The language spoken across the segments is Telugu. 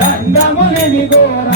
దండమునిది Gora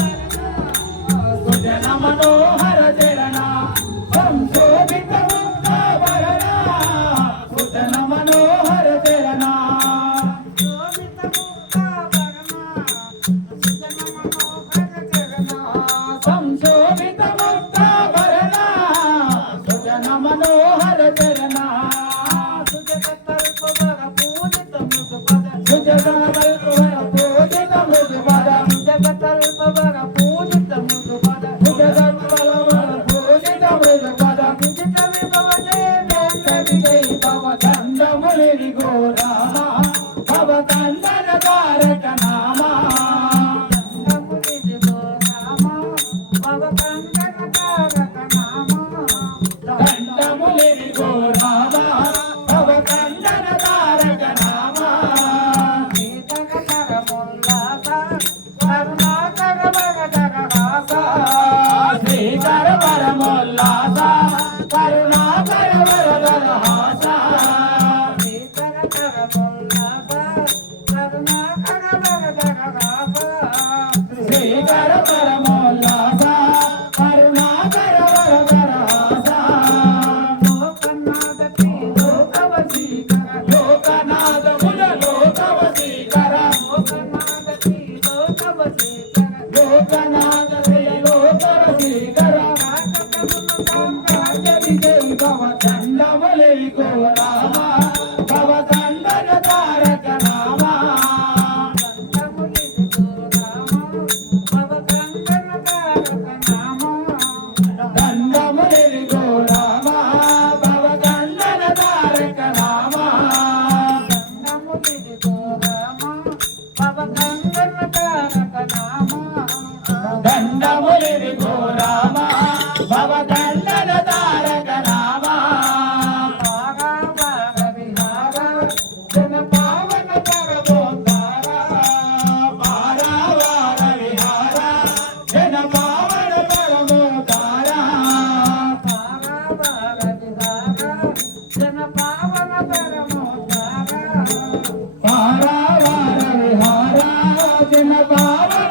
I'm about to. ba da ba da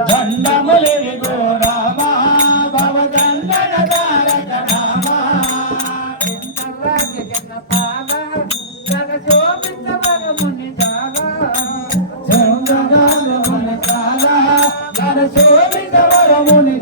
దండములే గోరామా భవదండన తారక రామా శోభిత వరముని కాల. శోభిత వరముని